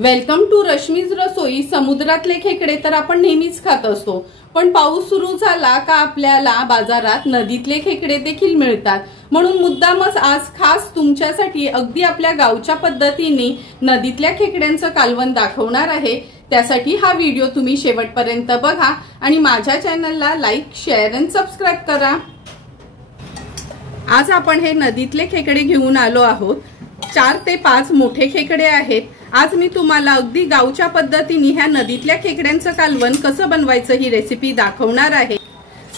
Welcome to Rashmi's रसोई। समुद्रातले खेकडे तर आपण नेहमीच खात असतो, पण पाऊस सुरू झाला का आपल्याला बाजारात नदीतले खेकडे देखील मिळतात। म्हणून मुद्दामच आज खास तुमच्यासाठी अगदी आपल्या गावच्या पद्धतीने नदीतल्या खेकड्यांचं कालवण दाखवणार आहे। त्यासाठी हा व्हिडिओ तुम्ही शेवटपर्यंत बघा आणि माझ्या चॅनलला लाईक, शेअर आणि सबस्क्राइब करा। आज आपण हे नदीतले खेकडे घेऊन आलो आहोत। 4 ते 5 मोठे खेकडे आहेत। आज मी तुम्हाला अगदी गावच्या पद्धतीने ह्या नदीतल्या खेकड्यांचं कालवण कसं बनवायचं ही रेसिपी दाखवणार आहे।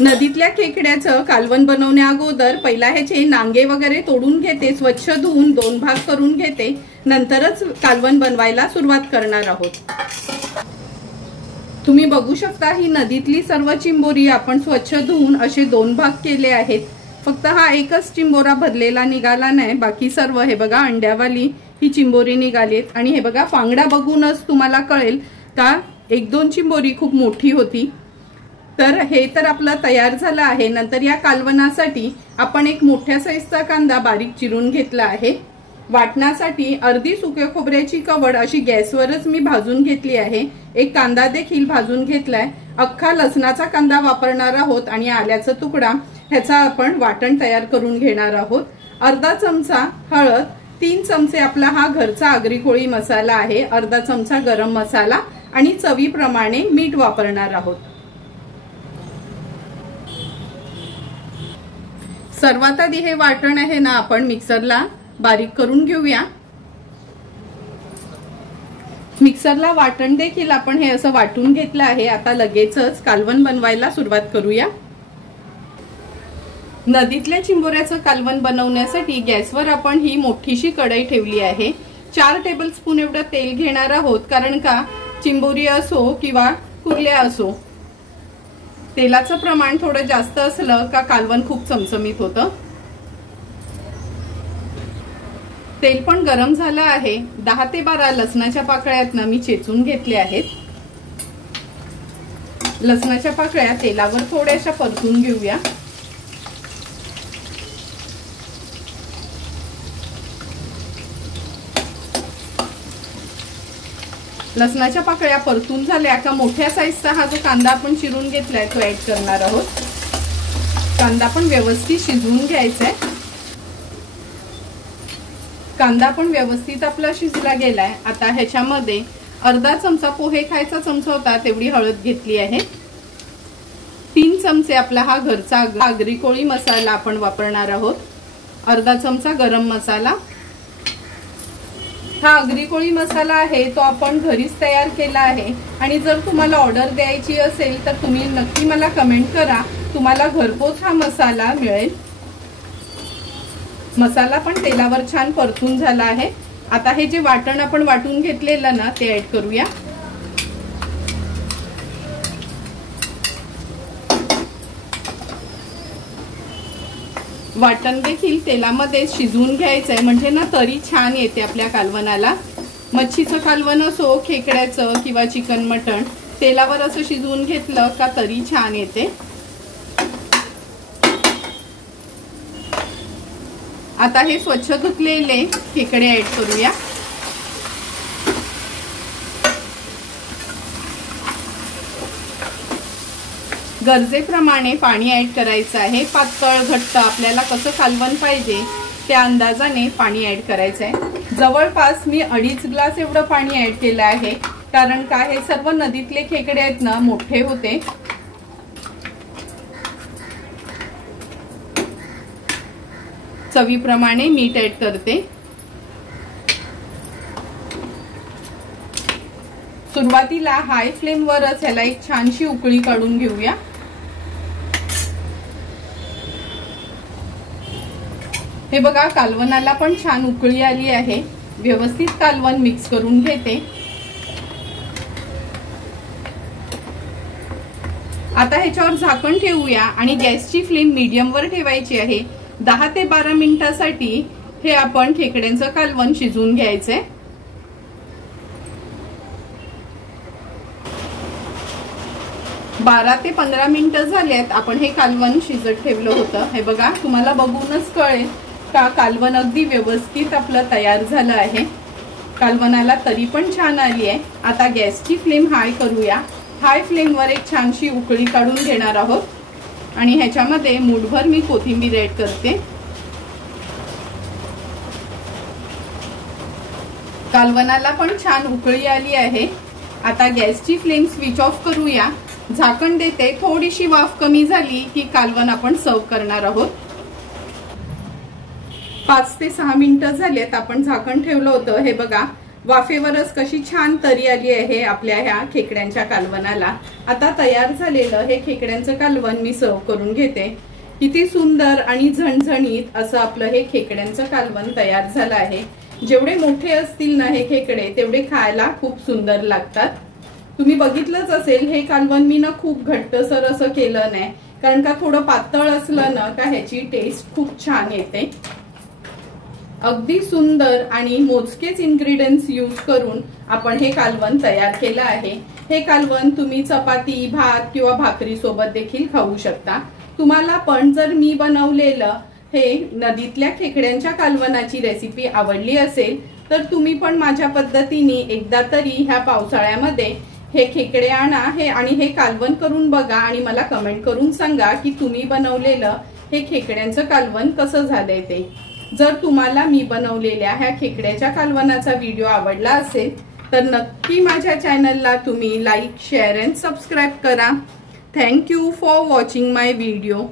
नदीतल्या खेकड्याचं कालवण बनवण्या अगोदर पहिला ह्याचे नांगे वगैरे तोडून घेते, स्वच्छ धुवून 2 भाग करून घेते, नंतरच कालवण बनवायला सुरुवात करणार आहोत। तुम्ही बघू शकता ही नदीतली सर्व चिंबोरी आपण स्वच्छ धुवून असे 2 भाग केले आहेत। फक्त हा एकच चिंबोरा भरलेला निघाला नाही, बाकी सर्व हे बघा अंड्यावाली ही चिंबोरी निघालीत। आणि हे बघा फांगडा बघूनच तुम्हाला कळेल का 1-2 चिंबोरी खूप मोठी होती। तर हे तर आपलं तयार झालं आहे। नंतर या कालवणासाठी आपण एक मोठ्या साईजचा कांदा बारीक चिरून घेतला आहे। वाटण्यासाठी अर्धी सुक्या खोबऱ्याची कवड अशी गॅसवरच मी भाजून घेतली आहे। एक कांदा देखील भाजून घेतलाय। अख्खा लसणाचा कांदा वापरणार आहोत आणि आल्याचा तुकडा, ह्याचा आपण वाटण तयार करून घेणार आहोत। अर्धा चमचा हळद, 3 चमचे आपला हा घरचा आगरी कोळी मसाला आहे, अर्धा चमचा गरम मसाला आणि चवीप्रमाणे मीठ वापरणार आहोत। सर्वात आधी हे वाटण आहे ना आपण मिक्सरला बारीक करून घेऊया। मिक्सरला वाटण देखील आपण हे असं वाटून घेतलं आहे। आता लगेचच कालवण बनवायला सुरुवात करूया। नदीतल्या चिंबोऱ्याचं कालवण बनवण्यासाठी गॅसवर आपण ही मोठीशी कढई ठेवली आहे। 4 टेबलस्पून एवढं तेल घेणार आहोत, कारण का चिंबोरी असो किंवा कुर्ल्या असो तेलाचं प्रमाण थोडं जास्त असलं का कालवण खूप चमचमीत होतं। तेल पण गरम झालं आहे। 10 ते 12 लसणाच्या पाकळ्यातनं मी चेचून घेतले आहेत। लसणाच्या पाकळ्या तेलावर थोड्याशा परतून घेऊया। लसणाच्या पाकळ्या परतून झाल्या का मोठ्या साईजचा हा जो कांदा आपण चिरून घेतलाय तो ऍड करणार आहोत। कांदा पण व्यवस्थित शिजवून घ्यायचा आहे। कांदा पण व्यवस्थित आपला शिजला गेलाय। आता ह्याच्यामध्ये अर्धा चमचा पोहे खायचा चमचा होता तेवढी हळद घेतली आहे। 3 चमचे आपला हा घरचा आगरी कोळी मसाला आपण वापरणार आहोत। अर्धा चमचा गरम मसाला। हा आगरी कोळी मसाला आहे तो आपण घरीच तयार केला आहे आणि जर तुम्हाला ऑर्डर द्यायची असेल तर तुम्ही नक्की मला कमेंट करा, तुम्हाला घरपोच हा मसाला मिळेल। मसाला पण तेलावर छान परतून झाला आहे। आता हे जे वाटण आपण वाटून घेतलेलं ना ते ऍड करूया। वाटण देखील तेलामध्ये शिजवून घ्यायचंय, म्हणजे ना तरी छान येते आपल्या कालवणाला। मच्छीचं कालवण असो, खेकड्याचं किंवा चिकन मटण, तेलावर असं शिजवून घेतलं का तरी छान येते। आता हे स्वच्छ धुतलेले खेकडे ऍड करूया। गरजेप्रमाणे पाणी ऍड करायचं आहे। पातळ घट्ट आपल्याला कसं कालवण पाहिजे त्या अंदाजाने पाणी ऍड करायचं आहे। जवळपास मी 2.5 ग्लास एवढं पाणी ऍड केलं आहे, कारण का हे सर्व नदीतले खेकडे आहेत ना मोठे होते। चवीप्रमाणे मीठ ऍड करते। सुरुवातीला हाय फ्लेम वरच ह्याला एक छानशी उकळी काढून घेऊया। हे बघा कालवणाला पण छान उकळी आली आहे। व्यवस्थित कालवण मिक्स करून घेते। आता ह्याच्यावर झाकण ठेवूया आणि गॅसची फ्लेम मीडियम वर ठेवायची आहे। 10 ते 12 मिनिटांसाठी हे आपण खेकड्यांचं कालवण शिजवून घ्यायचंय। 12 ते 15 मिनिटं झालेत आपण हे कालवण शिजत ठेवलं होतं। हे बघा तुम्हाला बघूनच कळेल का कालवण अगदी व्यवस्थित आपलं तयार झालं आहे। कालवणाला तरी पण छान आली आहे। आता गॅसची फ्लेम हाय करूया। हाय फ्लेमवर एक छानशी उकळी काढून घेणार आहोत आणि ह्याच्यामध्ये मूठभर मी कोथिंबीर ऍड करते। कालवणाला पण छान उकळी आली आहे। आता गॅसची फ्लेम स्विच ऑफ करूया, झाकण देते। थोडीशी वाफ कमी झाली की कालवण आपण सर्व करणार आहोत। 5 ते 6 मिनिटं झालेत आपण झाकण ठेवलं होतं। हे बघा वाफेवरच कशी छान तरी आली आहे आपल्या ह्या खेकड्यांच्या कालवणाला। आता तयार झालेलं हे खेकड्यांचं कालवण मी सर्व करून घेते। किती सुंदर आणि झणझणीत असं आपलं हे खेकड्यांचं कालवण तयार झालं आहे। जेवढे मोठे असतील ना हे खेकडे तेवढे खायला खूप सुंदर लागतात। तुम्ही बघितलंच असेल हे कालवण मी ना खूप घट्टसर असं केलं नाही, कारण का थोडं पातळ असलं ना का ह्याची टेस्ट खूप छान येते। अगदी सुंदर आणि मोजकेच इन्ग्रेडियंट्स यूज करून आपण हे कालवण तयार केलं आहे। हे कालवण तुम्ही चपाती, भात किंवा भाकरी सोबत देखील खाऊ शकता। तुम्हाला पण जर मी बनवलेलं हे नदीतल्या खेकड्यांच्या कालवणाची रेसिपी आवडली असेल तर तुम्ही पण माझ्या पद्धतीने एकदा तरी ह्या पावसाळ्यामध्ये हे खेकडे आणा आणि हे कालवण करून बघा आणि मला कमेंट करून सांगा की तुम्ही बनवलेलं हे खेकड्यांचं कालवण कसं झालंय ते। जर तुम्हाला मी बनवलेल्या ह्या खेकड्याच्या कालवणाचा व्हिडिओ आवडला असेल तर नक्की माझ्या चॅनलला तुम्ही लाईक, शेअर अँड सबस्क्राईब करा। Thank you for watching my video.